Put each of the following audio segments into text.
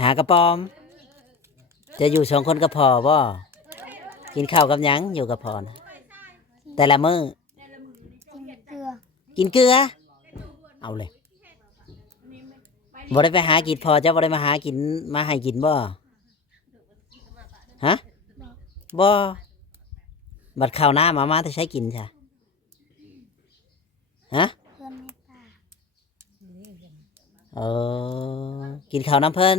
หากระปอมจะอยู่สองคนก็พอบ่กินข้าวกับหยังอยู่กับพอนะแต่ละมื้อกินเกลือกินเกลือเอาเลยบ่ได้ไปหากินพอเจ้าบ่ได้มาหากินมาให้กินบ่ฮะบ่บัดข้าวหน้ามาที่ใช้กินใช่ฮะเพื่อนในป่าเออกินข้าวน้ำเพิ่น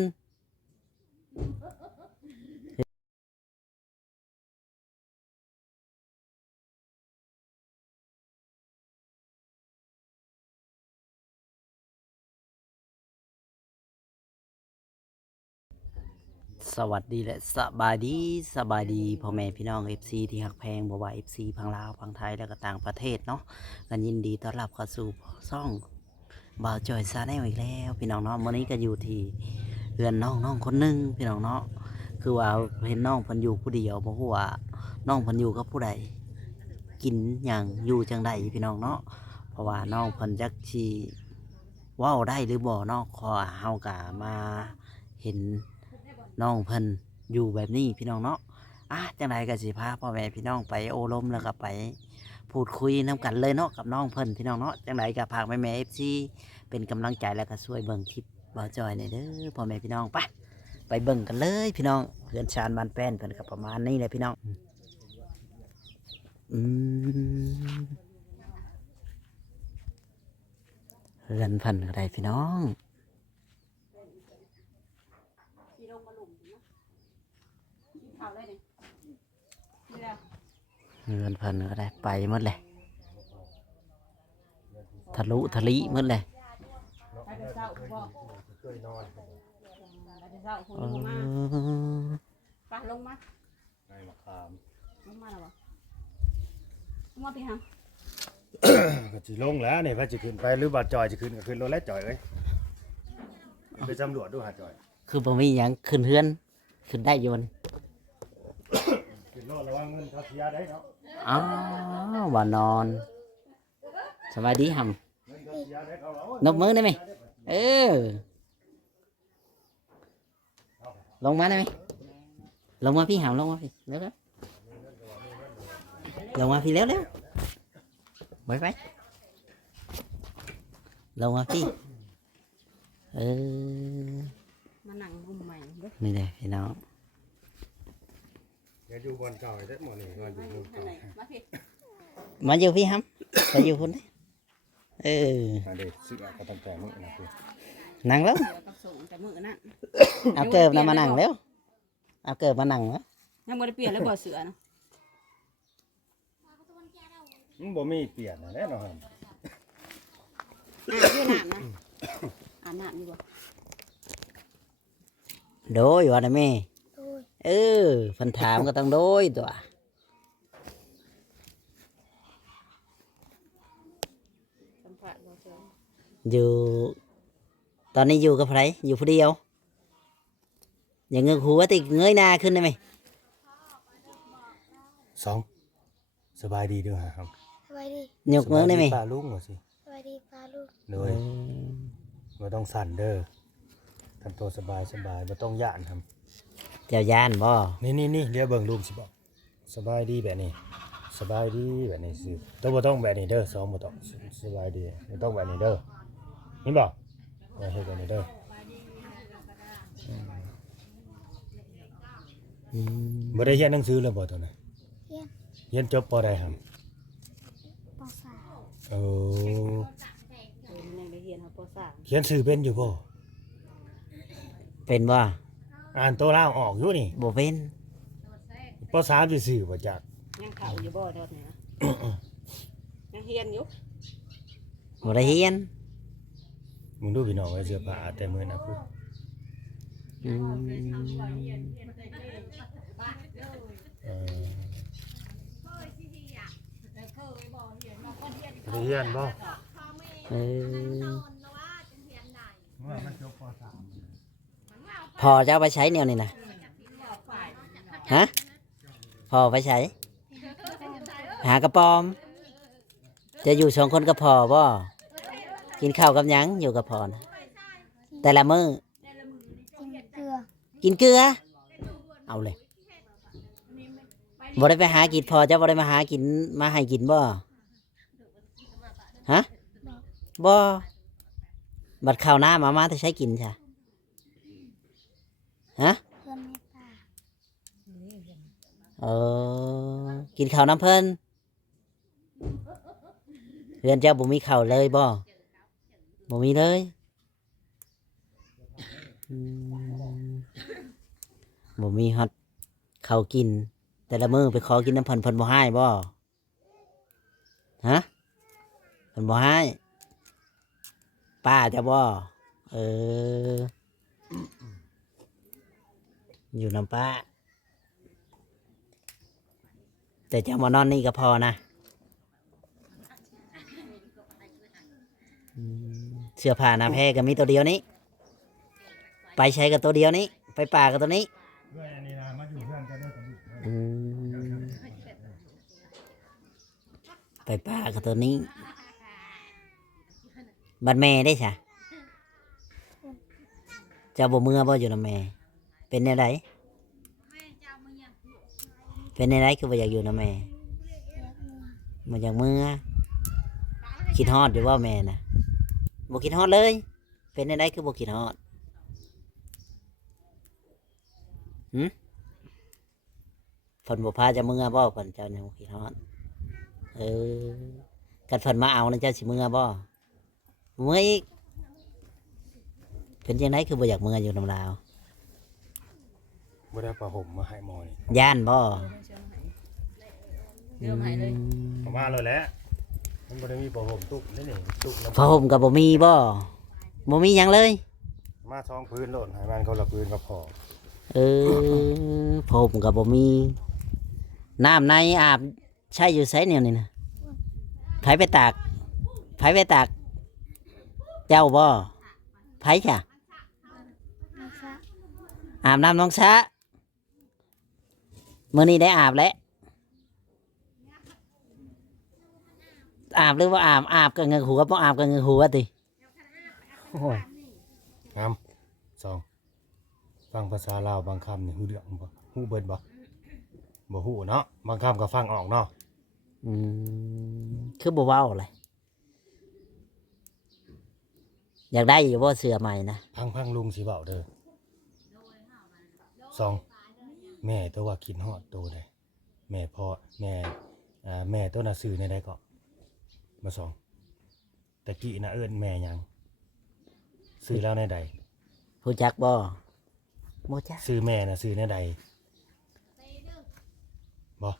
สวัสดีและสบายดีพ่อแม่พี่น้อง FC ที่หักแพงบ่ว่า FC พังลาวพังไทยแล้วก็ต่างประเทศเนาะกันยินดีต้อนรับเข้าสู่ช่องบ่าวจอยซาแนลอีกแล้วพี่น้องเนาะวันนี้ก็อยู่ที่เรือนน้องคนหนึงพี่น้องเนาะคือว่าเห็นน้องเพิ่นอยู่ผู้เดียวบ่ฮู้ว่าน้องเพิ่นอยู่กับผู้ใดกินหยังอยู่จังใดพี่น้องเนาะเพราะว่าน้องเพิ่นจักสิเว้าได้หรือบ่เนาะขอเฮาก็มาเห็นน้องเพิ่นอยู่แบบนี้พี่น้องเนาะจังใดก็สิพาพ่อแม่พี่น้องไปโอลมแล้วก็ไปพูดคุยนํกันเลยเนาะกับน้องเพิ่นพี่น้องเนาะจังใดก็ฝากแม่ๆ FC เป็นกำลังใจแล้วก็ช่วยเบิ่งคลิปบ่าวจอยหน่อยเด้อพ่อแม่พี่น้องไปเบิ่งกันเลยพี่น้องเพื่อนชานบ้านแป้นเพิ่นก็ประมาณนี้แหละพี่น้องอืมเพื่อนเพิ่นก็ได้พี่น้องเพื่อนเพิ่นก็ได้ไปหมดเลยทะลุทะลิหมดเลยเออ ไปลงมา ในมะขาม ลงมาแล้วบ่ลงมาพี่ฮัม ก็สิลงแล้วนี่พระจะขึ้นไปหรือบ่าจอยจะขึ้นก็ขึ้นรถแล้วจอยเอ้ยไปสำรวจดูหาจอย คือบ่มีหยังขึ้นเฮือนขึ้นได้อยน ขึ้นรถระวังเงินเขาเสียได้เนาะ อ๋อบ่นอนสบายดีหำ เงินเขาเสียได้เขาเอา นกมือได้ไหมเออลงมาได้ไหมลงมาพี่หำลงมาพี่เร็วลงมาพี่เร็วไปลงมาพี่เออ มานั่งหุ่มใหม่เด้อ นี่เลยพี่น้อง เดี๋ยวอยู่บนเก่าได้หมดนี่นอนอยู่บน ข้าง เก่า ในมาพี่ มาอยู่พี่หำไปอยู่คนนี้เออ อันเด็กซื้อก็ต้องแต่งมื้อนะคือ นั่งแล้ว เดี๋ยวกับส่งแต่มื้อนั้น เอาเกิบนะมานั่งแล้วเอาเกิบมานั่งแล้ว ยังบ่ได้เปลี่ยนเลยบ่เสือนะ มันบ่มีเปลี่ยนนะแน่นอน อยู่น้ำนะอาบน้ำอยู่บ่ โดยว่าได้แม่ โดย เออเพันถามก็ต้องโดยตัว สัมผัสบ่เสือ อยู่ ตอนนี้อยู่กับใครอยู่ผู้เดียว อย่างเงยหัวติเงยหน้าขึ้นได้ไหม สองสบายดีด้วยครับ สบายดี ยกมือได้ไหม สบายป้าลุงว่าสิ สบายดีปลาลูก โดยบ่ต้องสั่นเด้อทำตัวสบายบ่ต้องย่านครับ เจ้าย่านบ่ นี่เดี๋ยวเบิ่งรูปสิบอกสบายดีแบบนี้สบายดีแบบนี้สิต้องบ่ต้องแบบนี้เด้อสองบ่ต้องสบายดีบ่ต้องแบบนี้เด้อนี่บอกว่าเฮ็ดแบบนี้เด้อ อืม บ่ได้เรียนหนังสือเลยบ่ตัวน่ะ เฮียน เรียนจบปอใดครับ ปสาม โอ้ ยังได้เรียนเฮาป เขียนชื่อเป็นอยู่บ่ เป็นบ่ อ่านตัวลาวออกอยู่นี่ บ่เป็น ป3ซื่อๆบ่จัก .3 ยังเข้าอยู่บ่เท่านี้นะยังเรียนอยู่ บ่ได้เฮียน มึงดูพี่น้องไว้เสื้อผ้าแต่มื้อน่ะคือ อืม เรียนบ่ เออ ว่ามันจบป พอจะเอาไปใช้แนวนี้นะฮะพอไปใช้หากระปอม จะอยู่สองคนก็พอบ่กินข้าวกับหยังอยู่กับพอนะแต่ละมื้อ กินเกลือ กินเกลือ เอาเลยบ่ได้ไปหากินพอเจ้าบ่ได้มาหากินมาให้กินบ่ฮะบ่บัดข้าวหน้ามาแต่ใช้กินใช่ฮะ เพื่อนแม่ป่า เออกินข้าวน้ำเพิ่นเรือนเจ้าบ่มีข้าวเลยบ่มีเลยอืมบ่มีฮอดข้าวกิน แต่ละมื้อไปขอกินน้ำเพิ่นบ่ให้บ่ฮะเพิ่นบ่ให้ป้าจะบ่เอออยู่น้ำป้า แต่จะมานอนนี่ก็พอนะเสื้อผ้าหน้าแพรก็มีตัวเดียวนี้ ไปใช้กับตัวเดียวนี้ ไปป่ากับตัวนี้ ด้วยอันนี้นะมาอยู่เพื่อนกันด้วยกันอยู่ อืมไปป่ากับตัวนี้ บัดแม่ได้ใช่เจ้าบ่เมื่อบ่อยู่นะแม่ เป็นแนวใดเป็นแนวใดคือบ่อยากอยู่นะแม่ เรียกมือ มันอย่างเมื่อคิดฮอดอยู่ว่าแม่นะบ่คิดฮอดเลย เป็นได้คือบ่คิดฮอดฝนบ่พาจะเมื่อบ่ฝนเจ้าเนี่ยบ่คิดฮอดเออกันฝนมาเอานะเจ้าสิเมื่อบ่เมื่ออีกเป็นยังไงคือบ่อยากเมื่ออยู่นำลาว บ่ได้ผ้าห่มมาให้หมอนี่ ย่านบ่ เดี๋ยวให้เลย เอามาเลยแหละมันบ่ได้มีผ้าห่มตุกนี่ตุกน้ำ ผ้าห่มก็บ่มีบ่มีหยังเลย มาสองพื้นโลดให้มันเขาละพื้นก็พอ เออผ้าห่มก็บ่มีน้ำในอาบใช้อยู่ไสแนวนี่นะไผไปตากเจ้าบ่ไผจ้ะ ไม่ซะ อาบน้ำน้องชะมื้อนี้ได้อาบแล้วอาบหรือว่าอาบกับเงือกหัวบ่อาบกับเงือกหัวติโอ้ย งามสองฟังภาษาลาวบางคำนี่ฮู้เรื่องบ่ฮู้เบิดบ่ฮู้เนาะบางคำก็ฟังออกเนาะ อืมคือบ่เว้าเลยอยากได้อยู่บ่เสื้อใหม่นะ พังลุงสิเว้าเด้อสองแม่ตัวว่าคิดฮอดโตได้แม่พ่อแม่แม่ตัวน่ะซื้อในใดก็มาสองตะกี้น่ะเอิ้นแม่หยังซื้อแล้วในใด รู้จักบ่จัก ซื้อแม่น่ะซื้อในใดบ่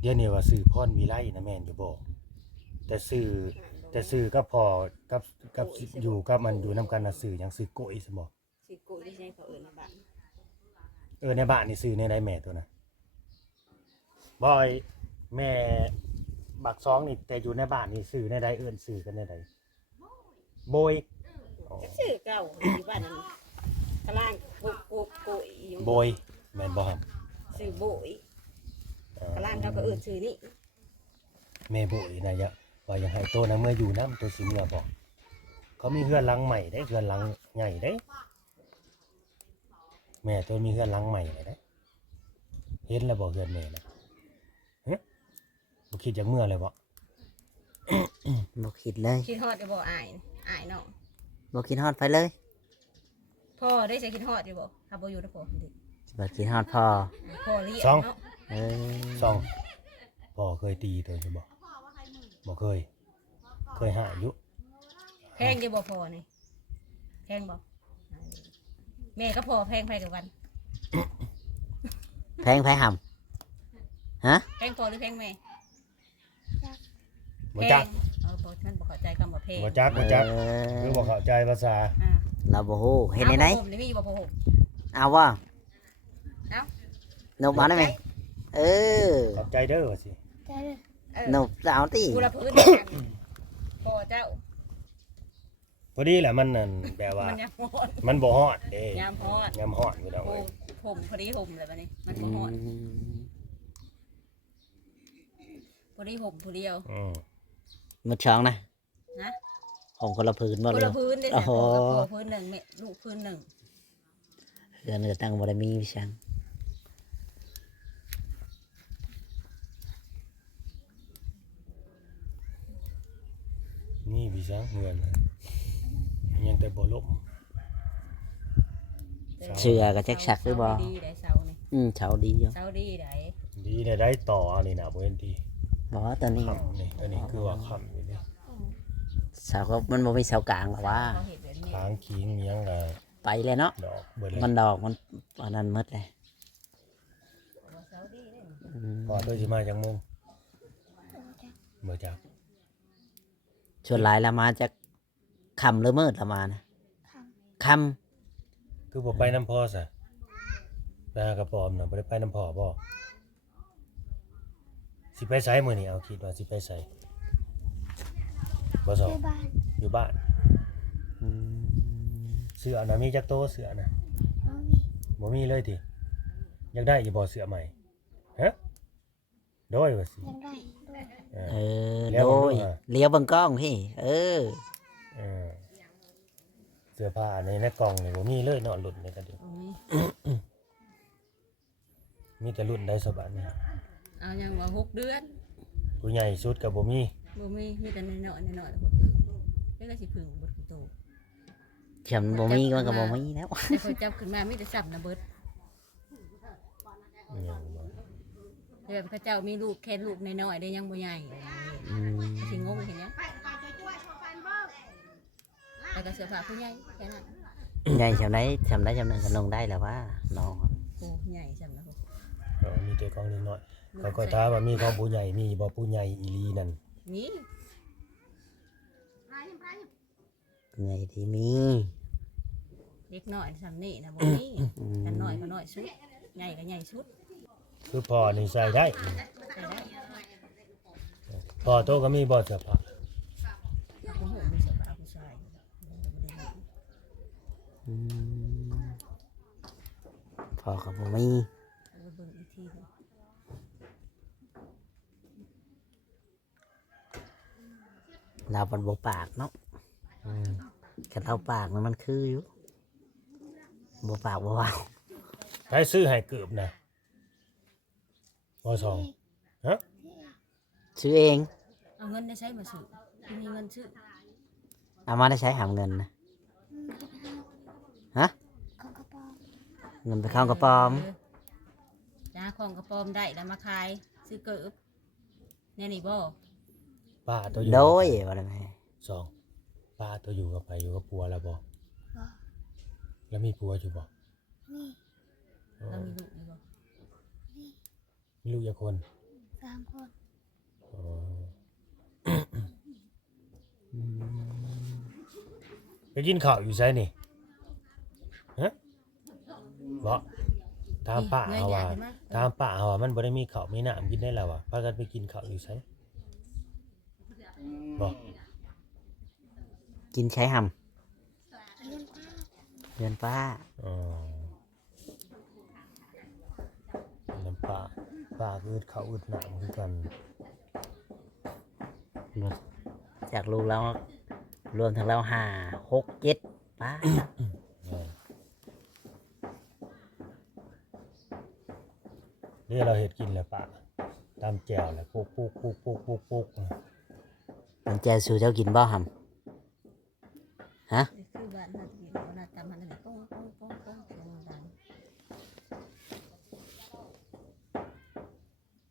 เดี๋ยวนี้ว่าซื้อพรวิไลนะแม่นอยู่บ่แต่ซื้อกับพ่อกับอยู่กับมันอยู่นํกันน่ะซื้อหยังซื้อโกยซั่นบ่ สิกุที่ใช้เขาเอิ้นในบ้าน ในบ้านนี่ซื้อในใดแม่ตัวน่ะบ่ไอ้แม่บักซองนี่แต่อยู่ในบ้านนี่ซื้อในใดเอิ้นซื้อกันในใดโบยอ๋อ ชื่อเก่าอยู่บ้านนั้นกะล่างโกอีอยู่ โบยแม่นบ่ครับ ชื่อโบยกะล่างเขาก็เอิ้นชื่อนี้ แม่โบยนะยะว่าอยากให้โตนะเมื่ออยู่น้ำตัวสิเมื่อบอกเขามีเฮือนหลังใหม่ได้เฮือนหลังใหญ่ได้แม่ตัวมีเฮือนหลังใหม่เลยได้เห็นแล้วบอกเฮือนแม่นะเฮ้ยบ่คิดจากเมื่อเลยบ่ บ่คิดเลย คิดฮอดอยู่บ่อายน้อง บ่คิดฮอดไปเลย พ่อได้ใช้คิดฮอดอยู่บ่ถ้าบ่อยู่นะพ่อดิ บ่คิดฮอดพอ พ่อเลี้ยงเนาะ เออ สองพ่อเคยตีตัวใช่บ่บ่เคยหาอยู่ แพงอยู่บ่พ่อนี่แพงบ่แม่ก็พ่อแพงไปกับกัน แพงไผหำฮะ แพงพ่อหรือแพงแม่ บ่จัก พ่อท่านบ่เข้าใจคำว่าแพง บ่จักหรือบ่เข้าใจภาษา เราบ่ฮู้เฮ็ดได้ไหน ผมนี่มีอยู่บ่พ่อผม เอาบ่ เอา นบมาได้ไหมเออ เข้าใจเด้อว่าสิ ใจเด้อน บเอาติ กูละพื้นเดียวกันพ่อเจ้า พอดีแหละมันนั่นแปลว่า มันยังฮอด มันบ่ฮอดเด้ ยามฮอด ยามฮอดพี่น้อง โอ้ เอ้ย ผมพอดีผมเลยบัดนี้มันบ่ฮอดพอดีผมผู้เดียว มันช่องนะ นะ ของคนละพื้นบ่ คน เล ละ ย พื้นได้ โอ้ แต่ โห พ่อกับพ่อพื้นหนึ่งแม่ลูกพื้นหนึ่ง เรือนก็ตั้งบ่ได้มีวิชัง นี่พี่ช้างเฮือนนะยังแต่บ่ล่ม เชื่อก็จักชักหรือบ่ เสาดีได้เสานี่ เฉาดีอยู่ เสาดีได้ ดีได้ต่ออันนี้นะบ่เห็นที บ่ตอนนี้ ค่ำนี่อันนี้คือว่าค่ำอยู่นี่ เสาก็มันบ่มีเสากลางหรอวะ เขาเห็นแบบนี้ ค้างคิงเมียงก็ ไปเลยเนาะ ดอกเบิดเลย มันดอกมันอันนั้นหมดเลย ว่าเสาดีได้นี่ อืม พอตัวสิมาจังมุงบ่จัก ชวนหลายละมาจากค่ำหรือมืดละมานะ ค ค่ คือบ่ไปน้ำพ่อซะไปหากระปอมน่ะบ่ได้ไปน้ำพ่อบ่สิไปไสมื้อนี้เอาคิดว่าสิไปไสบ่ส ำ อง ที่บ้าน อยู่บ้าน ำอืม เสื้อน่ะมีจักโตเสื้อน่ะ บ่มีบ่มีเลยติอยากได้อยู่บ่เสื้อใหม่ฮะโดยว่าสิ ยังได้ด้วย เออ เออ เลี้ยว โด เบิ่ง ย ดูอะ เลี้ยวเบังกล้องพี่ เออ เออเสื้อผ้าในกล่องนี่บ่มีเลยเนาะรุ่นนี้ก็ดี ตรงนี้ มีแต่รุ่นได้สบายนี่ เอายังว่า6 เดือน ผู้ใหญ่สุดก็บ่มี บ่มีแต่น้อยๆน้อยๆแล้วบ่ถึงแล้วก็สิพึ่งบ่ถึงโต ฉันบ่มีมันก็บ่มีแล้ว แต่เขาจับขึ้นมามีแต่สับนะเบิด อิหยังบ่ แบบพระเจ้ามีลูกแค่ลูกน้อยๆได้ยังบ่ใหญ่ อืม สิงงเห็นยังแล้วก็เสื้อผ้าผู้ใหญ่แค่นั้น ใหญ่จำได้ก็ลงได้แล้วว่าน้อง โอ้ใหญ่สำหรับ มีแต่ของน้อยๆก็ถามว่ามีของผู้ใหญ่มีบ่ผู้ใหญ่อีหลีนั่น นี่ ใหญ่ที่มี เด็กน้อยสำนี่นะบ่มีกันน้อยก็น้อยสุดใหญ่ก็ใหญ่สุด คือพ่อนี่ใส่ได้ ใส่ได้ พ่อโตก็มีบ่เสื้อผ้า แล้วก็หูมีเสื้อผ้าผู้ชายบ่ได้มี อืมพอกับบ่มี แล้วก็เบิ่งอีกทีหนึ่ง เราเป็นบ่ปากเนาะ อืม คันเราปากมันคืออยู่บ่ปากบ่เว้า ให้ซื้อให้เกือบนะบ่สองฮะ ซื้อเอง เอาเงินได้ใช้มาซื้อที่มีเงินซื้อ เอามาได้ใช้หาเงินนะ ฮะ ของกระป๋อง เงินไปเข้ากระป๋อม จ้าของกระป๋อมได้แล้วมาขายซื้อเกิบเนี่ยนี่บ่ ป้าตัวอยู่ โดยว่าได้ไหม สองป้าตัวอยู่กับไปอยู่กับผัวแล้วบ่ บ่ แล้วมีผัวอยู่บ่ นี่ อ๋อ เรามีลูกนี่บ่ มีลูกกี่คน 3 คน อ๋อ อืม ไปกินข้าวอยู่ไสนี่ฮะบ่ตามป้า เงย เฮา หน้ ว่า ขึ้นมา ตามป้าเฮาว่ามันบ่ได้มีข้าวมีน้ำกินได้แล้วว่ะพากันไปกินข้าวอยู่ไสบ่ กินใช้ห เรียนป้า ำเงินป้า อ๋อน้ำป้าคือข้าวอึดน้ำคือกัน จากลูกแล้วรวมทั้งเรา5 6 7ป้า นี่เราเห็ดกินแล้วปะตามแจวแล้วปุ๊กปุ๊กปุ๊กปุ๊กปุ๊กปุ๊ก มันแจสู่เจ้ากินบ่หำฮะ นี่คือบ้านเราที่เราตามมันนี่ป้องเสียงดัง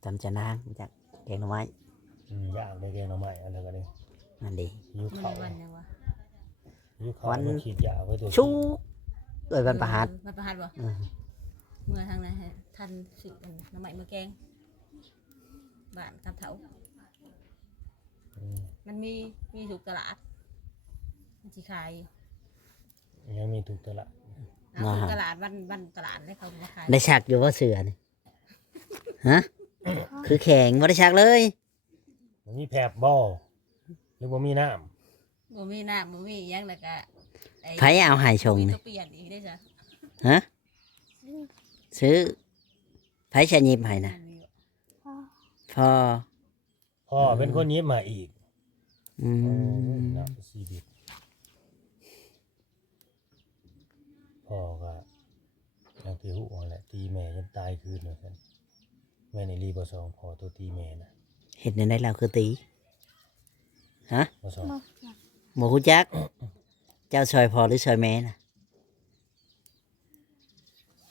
จำจะนางจากแกงหน่อไม้ ย่างได้แกงหน่อไม้อะไรกันนี่ นั่นดี ยิ้ว มัน เขา ในวันยังวะ ยิ้วเขา วัน มันขีดยาไว้ตัว ชูเอ้ยวันประหัส มันประหัดบ่ อืม เมื่อทางนั้นฮะท่านสื่อน้ำใหม่เมื่อแกงบ้านกับเถา อืม มันมีถูกตลาดมันสิขาย ยังมีถูกตวละ เอาถูกตลาดวันตลาดให้เขามาขาย ได้ชักอยู่ว่าเสือนี่ฮะ คือแข็งไม่ได้ชักเลย มันมีแผบบ่อหรือว่ามีน้ บ่มีน้ำบ่มีหยังแล้วก็อ้ ไผเอาใหายชง มี นี่ ตัวเปลี่ยนอีกได้จ้ะ ฮะ ซื้อ ซื้อไผชะยิบให้นะ พ่อ พอ ำพ่อเป็นคนยิ้มมาอีก อื โอ้ ม น่าชีวิตพ่อก็ างที่หูอ่อนแหละตีแม่จนตายคืนเหมือนกันแม่ในรีบ่สองพอตัวตีแม่นะ เห็นในเราคือตีฮะ บ่สอง บอกอยาก บ่ฮู้จัก เจ้าซอยพอหรือซอยแม่น่ะ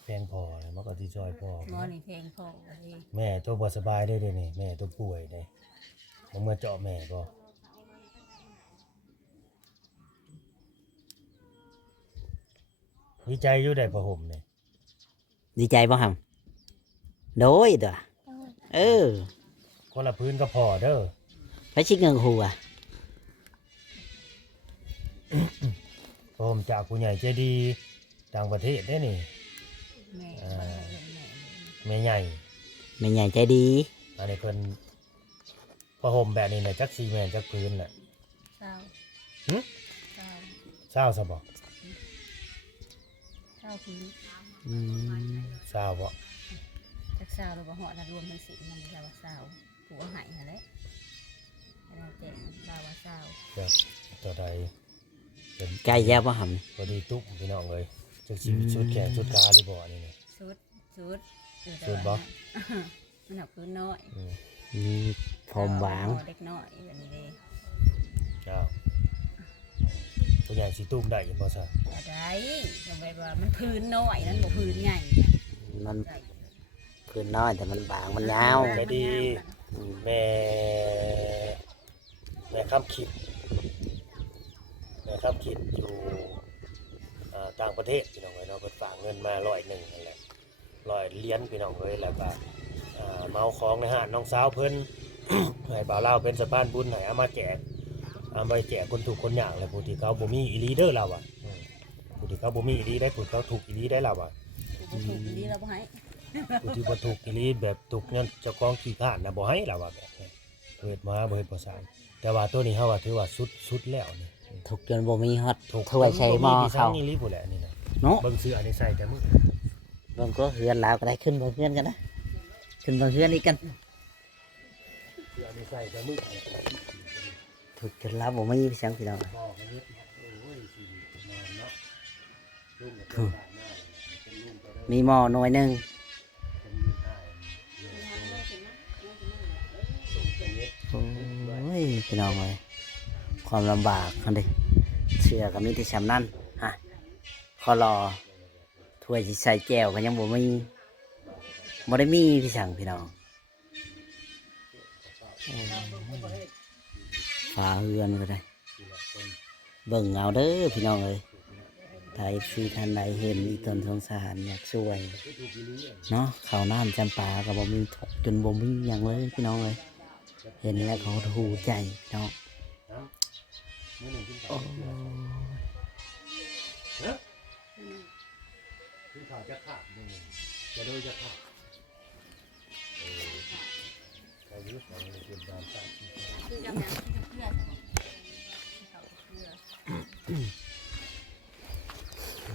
แพงพอเลยมันก็ที่จอยพอ หมอนี่เพลงพ่อเลย แม่ตัวบ่สบายได้เด้นี่แม่ตัวป่วยได้ผมมาเจาะแม่บ่ดีใจอยู่ได้ผ้าห่มนี่ ดีใจบ่หำโดยตัว โดย เออ คนละพื้นก็พอเด้อ ไปชิเงินหัว ผ้าห่มจากผู้ใหญ่ใจดีต่างประเทศได้นี่ แม่ อ่า บ่ได้เห็นแม่เลย แม่ใหญ่ แม่ใหญ่ใจดี อันนี้เพิ่นผ้าห่มแบบนี้น่ะจัก4แม่นจักพื้นแหละ เศร้า หึ เศร้า เศร้าซะบ่ เศร้าคือ อืม เศร้าบ่ จักเศร้าหรือว่าเหาะถ้ารวมทั้งสิ้นมันจะว่าเศร้าผัวหายหั่นแหละแล้วแจ้งบ่าว่าเศร้า แบบตัวใดเป็น ไก่แย่บ่ห พอดีตุ๊บพี่น้องเลยจักชีวิตชุดแขนชุดขาเลยบ่อันนี่นะ ชุดเออแต่ ชุดบ่ ว่ามันหนักพื้นน้อย อืม ำมีผมหวาง เด็กน้อยแบบนี้เลย อ้าวตัวอย่างสิตุ้มได้อยังบ่ซะ อะไรยังไงว่ามันพื้นน้อยนั่นบอกพื้นใหญ่ มันคือน้อยแต่มันบางมันยาว ใจดี อืม แม่ค้ำคิดแม่ค้ำคิดอยู่ต่างประเทศพี่น้องเอ้ยเนาะเพิ่นฝากเงินมา100นั่นแหละ100เหรียญพี่น้องเอ้ยแล้วก็เมาของในห้างน้องสาวเพิ่น ให้บ่าวลาวเป็นสะพานบุญให้เอามาแจกเอาไปแจกคนถูกข์คนยากเลยผู้ที่เขาบ่มีอีหลีเด้อเราอ่ะผู้ที่เขาบ่มีอีหลีได้ผู้เขาถูกข์อีหลีได้เราอ่ะ ถูกดีเราบ่ให้ ผู้ที่บ่ถูกข์อีหลีแบบถูกข์ย้อนเจ้าของขี้ข้านน่ะบ่ให้เราอ่ะแบบนี้เฮ็ดมาบ่เฮ็ดบ่สร้างแต่ว่าตัวนี้เฮาว่าถือว่าสุดแล้วนี่ ถูกจนบ่มีฮอต ถูก ถ้วยใช้หม้อ เขา เขา อีหลีพุ่นแหละนี่นะ เนาะ เบิ่งเสื้ออันนี้ใส่แต่มื้อ เบิ่งก็เฮือนลาวก็ได้ขึ้นเบิ่งเฮือนกันนะขึ้นเบิ่งเฮือนอีกกัน เสื้ออันนี้ใส่แต่มื้อ ถูกจนลาวบ่มีพี่สังพี่น้อง บ่ให้เฮ็ดโอ้ยชีวิตนอนเนาะลุงก็เป็นบ้านหน้าเป็นลุงก็ได้ มีหม้อหน่วยหนึง เป็นลุงได้ โอ้ยพี่น้องเอ้ยความลำบากคันดิเชื่อก็มีที่ชำนั่นฮะขอรอถ้วยสิใส่แก้วก็ยังบ่มีบ่ได้มีพี่สังพี่น้องโอ้ยฟ้าเฮือนก็ได้ เบิ่งเอาเด้อพี่น้องเอ้ยถ้าFCท่านใดเห็นอีตนสงสารอยากช่วยเนาะข้าวน้ำจำปาก็บ่มีถกจนบ่มีหยังเลยพี่น้องเอ้ยเห็นแล้วเขาถูกใจพี่น้อง มื้อหนึงกิน โอ้ ข้าวย กินข้าวจะขาดมื้อหนึงจะโดยจะขาดไปยึดเอาในเกมตามตัด คือจำยังเพื่อนเขาเพื่อ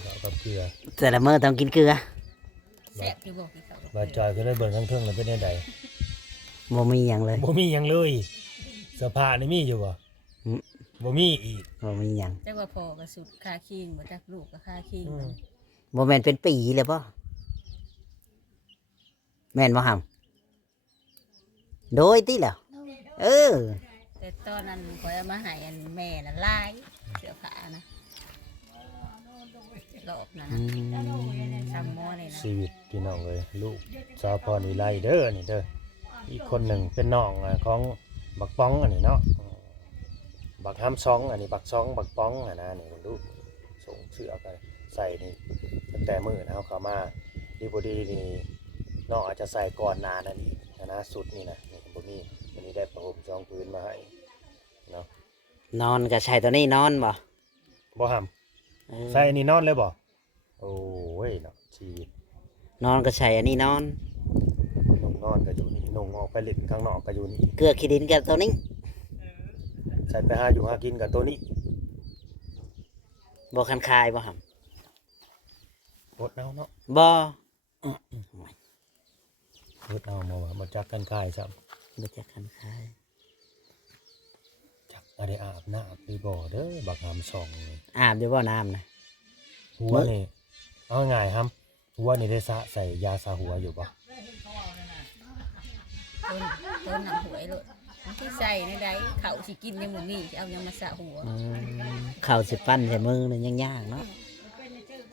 เรากับเกลือ แต่ละมื้อต้องกินเกลือ แซ่บอยู่บอกที่เขา บาดจอยก็ได้เบิ่งทั้งเทิงแล้วเป็นได บ่มีหยังเลย บ่มีหยังเลยเสื้อผ้านี่มีอยู่บ่ อืม บ่มีอีก บ่มีหยัง จักว่าพอกับสุดคาคิงบ่จักลูกกับคาคิง บ่แม่นเป็นปีเลยป่ะแม่นบ่หำโดยติแล้ว โดย เออ แต่ตอนนั้นขอยเอามาให้อันแม่น่ะลายเสื้อผ้านะรอบนั้น อื นะ ม ซ้ำหม้อนี่นะ ชีวิตพี่น้องเลยลูกสาวพรวิไลเด้อนี่เด้ออีกคนหนึ่งเป็นน้องของบักป้องอันนี้เนาะบักห้ำซองอันนี้บักซองบักป้องอ่ะนะนี่คุณดูส่งเสื้อไปใส่นี่ตั้งแต่มื้อนะเขามาดีบ่ดีนี่น้องอาจจะใส่ก่อนหน้านั้นอีกนะสุดนี่นะนี่บ่มีวันนี้ได้ผ้าห่มซองพื้นมาให้เนาะ นอนก็ใช่ตัวนี้นอนบ่ บ่ห้ เออ ำใส่อันนี้นอนเลยบ่โอ้ยเนาะชีวิต นอนก็ใช่อันนี้นอน นุ่งนอนก็อยู่นี่นุ่งออกไปเล่นข้างนอกก็อยู่นี่ เกลือขี้ดินกับตัวนี้ ใส่ไปหาอยู่หากินกับตัวนี้ บ่คันคายบ่ห อดเอาเนาะ ำบ่ อดเอามาจักกันคายซ้ บ่จักคันคาย ำจักอะไรอาบน้ำไปบ่เด้อบักหามส่องนี่ อาบอยู่บ่น้ำนะ หัวนี่เอาง่ายครับ หัวนี่ได้ใส่ยาซาหัวอยู่บ่ ต้นหนังหวยเลยมันที่ใส่ในใดเขาสิกินยังบ่มีจะเอายังมาสระหัว ข้าวสิปั้นใส่มือนี่ยังยากเนาะ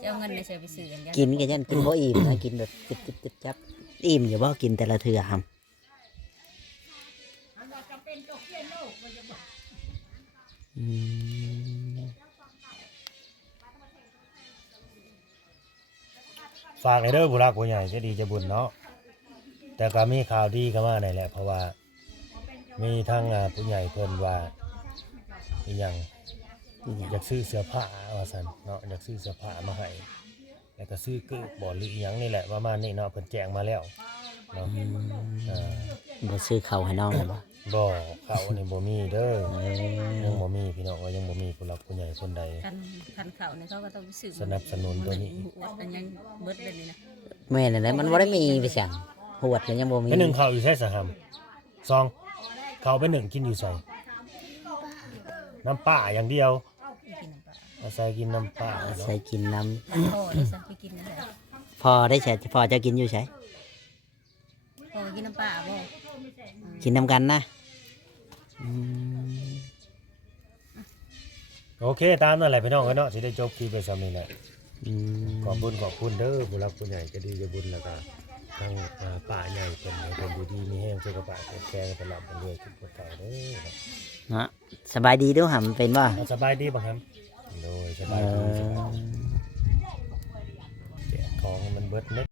จะเอาเงินในใส่ไปซื้อกันยัง กินก็ยันกินบ่อิ่มนะกินแบบจิบจับอิ่มอยู่บ่กินแต่ละเทื่อหำอืม ฝากในเด้อผู้รักผู้ใหญ่จะดีจะบุญเนาะแต่ก็มีข่าวดีก็มาได้แหละเพราะว่ามีทั้งผู้ใหญ่เพิ่นว่าอีหยัง อีหยัง อยากซื้อเสื้อผ้าว่าซั่นเนาะอยากซื้อเสื้อผ้ามาให้แล้วก็ซื้อเกิบบ่หรืออีหยังนี่แหละประมาณนี้เนาะเพิ่นแจ้งมาแล้วเนาะบ่ซื้อข้าวให้น้องเลยบ่ บ่เขานี่บ่มีเด้อ เอ ยัง อ บ่มีพี่น้องว่ายังบ่มีผู้หลักผู้ใหญ่คนใด คันเขาเนี่ยเขาก็ต้องไปซื้อ สนับสนุนตัวนี้ มันยังเบิดเลยนี่นะ แม่นั่นแหละมันบ่ได้มีไปสั่งหวดก็ยังบ่มี ไปหนึ่งเขาอยู่ใส่สหำซองเขาไปหนึ่งกินอยู่ใส่น้ำป่าอย่างเดียว ไปกินน้ำปลา อาศัยกินน้ำป่าเนาะ ใส่กินน้ำ พ่อได้สั่งไปกินนั่นแหละ พอได้ใช่พอจะกินอยู่ใช่ พ่อกินน้ำปลาบ่ กินน้ำกันนะอืม โอเคตามนั่นแหละพี่น้องเนาะสิได้จบคลิปไปซ้ำนี่แหละ อืม ขอบคุณเด้อผู้รักผู้ใหญ่ก็ดีจะบุญแล้วก็ทางป่าใหญ่เป็นให้เป็นอยู่ดีมีแห้งสุขภาพแข็งตลอดเป็นเรื่อยทุกคนเก่าเด้อ เนาะสบายดีเด้วยหำเป็นว่า สบายดีป่ะครับโดยสบายดีสบายดีแจกของมันเบิดเน็ต